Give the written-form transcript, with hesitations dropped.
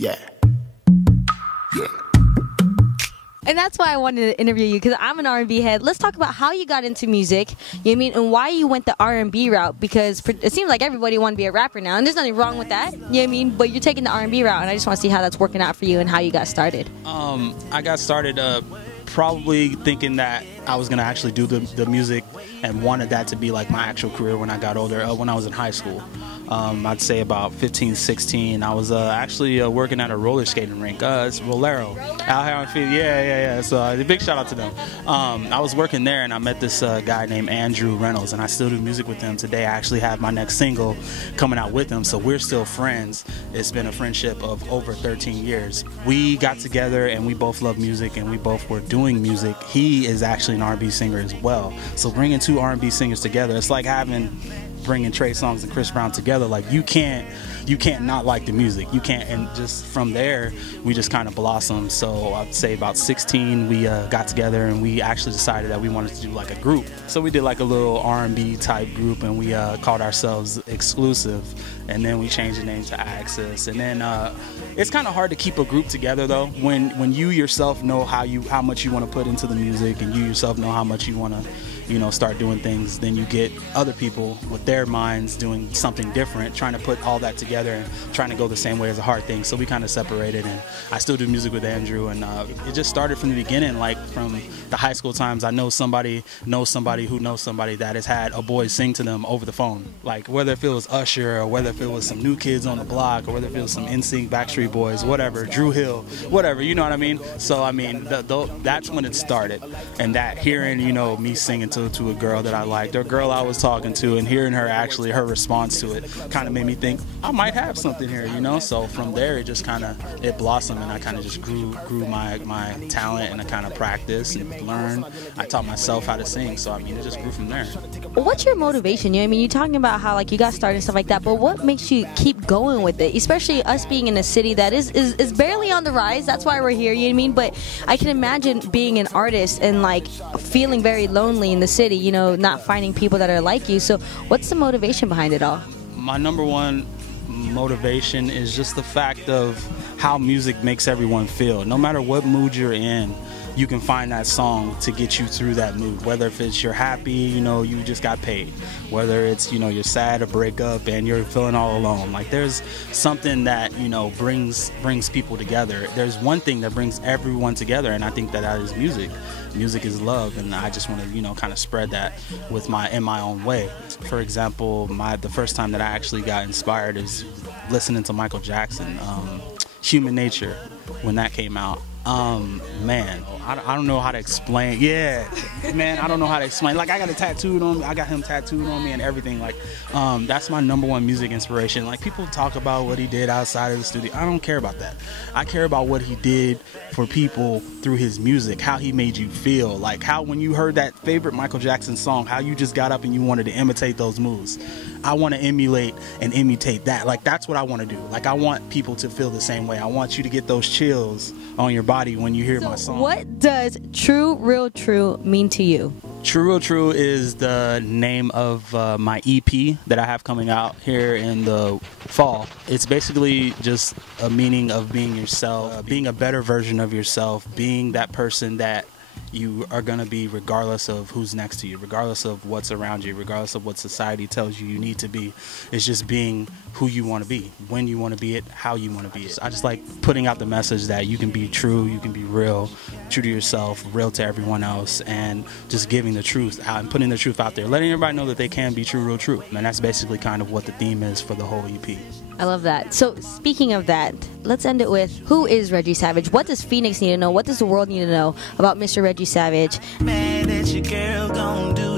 Yeah. And that's why I wanted to interview you, because I'm an R&B head. Let's talk about how you got into music, you know what I mean, and why you went the R&B route, because it seems like everybody want to be a rapper now, and there's nothing wrong with that, you know what I mean, but you're taking the R&B route, and I just want to see how that's working out for you and how you got started. I got started probably thinking that I was going to actually do the music and wanted that to be like my actual career when I got older, when I was in high school. I'd say about 15, 16. I was actually working at a roller skating rink. It's Rolero. Out here on Phoenix. Yeah. So a big shout out to them. I was working there and I met this guy named Andrew Reynolds, and I still do music with him today. I actually have my next single coming out with him, so we're still friends. It's been a friendship of over 13 years. We got together and we both love music and we both were doing music. He is actually an R&B singer as well. So bringing two R&B singers together, it's like bringing Trey Songz and Chris Brown together. Like you can't not like the music. You can't, and just from there we just kind of blossomed. So I'd say about 16 we got together and we actually decided that we wanted to do like a group. So we did like a little R&B type group and we called ourselves Exclusive, and then we changed the name to Axis. And then it's kind of hard to keep a group together though when you yourself know how much you want to put into the music, and you yourself know how much you want to start doing things. Then you get other people with their minds doing something different, trying to put all that together and trying to go the same way as a hard thing. So we kind of separated, and I still do music with Andrew, and it just started from the beginning, like from the high school times. I know somebody knows somebody who knows somebody that has had a boy sing to them over the phone, like whether if it was Usher or whether if it was some New Kids on the Block or whether if it was some NSYNC, Backstreet Boys, whatever, Drew Hill, whatever, you know what I mean? So I mean, that's when it started, and that hearing me singing to a girl that I liked, or a girl I was talking to, and hearing her response to it kind of made me think I might have something here, So from there it just kind of blossomed, and I kind of just grew my talent, and I kind of practiced and learned. I taught myself how to sing, so I mean it just grew from there. What's your motivation? I mean, you're talking about how like you got started and stuff like that, but what makes you keep going with it? Especially us being in a city that is barely on the rise. That's why we're here, you know what I mean? But I can imagine being an artist and like feeling very lonely in the city, not finding people that are like you. So what's the motivation behind it all? My number one motivation is just the fact of how music makes everyone feel. No matter what mood you're in, you can find that song to get you through that mood. Whether if it's you're happy, you just got paid. Whether it's, you're sad, a breakup, and you're feeling all alone. Like there's something that, brings people together. There's one thing that brings everyone together, and I think that is music. Music is love, and I just want to, kind of spread that in my own way. For example, the first time that I actually got inspired is listening to Michael Jackson, Human Nature, when that came out. Man, I don't know how to explain. Yeah, man, I don't know how to explain. Like I got it tattooed on me. I got him tattooed on me and everything. Like, that's my number one music inspiration. Like people talk about what he did outside of the studio. I don't care about that. I care about what he did for people through his music, how he made you feel. Like how when you heard that favorite Michael Jackson song, how you just got up and you wanted to imitate those moves. I want to emulate and imitate that. Like that's what I want to do. Like I want people to feel the same way. I want you to get those chills on your body when you hear my song. What does True Real True mean to you? True Real True is the name of my EP that I have coming out here in the fall. It's basically just a meaning of being yourself, being a better version of yourself, being that person that you are going to be regardless of who's next to you, regardless of what's around you, regardless of what society tells you need to be. It's just being who you want to be, when you want to be it, how you want to be it. I just like putting out the message that you can be true, you can be real, true to yourself, real to everyone else, and just giving the truth out and putting the truth out there, letting everybody know that they can be true, real, true. And that's basically kind of what the theme is for the whole EP. I love that. So speaking of that, let's end it with, who is Reggie Savage? What does Phoenix need to know? What does the world need to know about Mr. Reggie Savage? Man, that your girl gon' do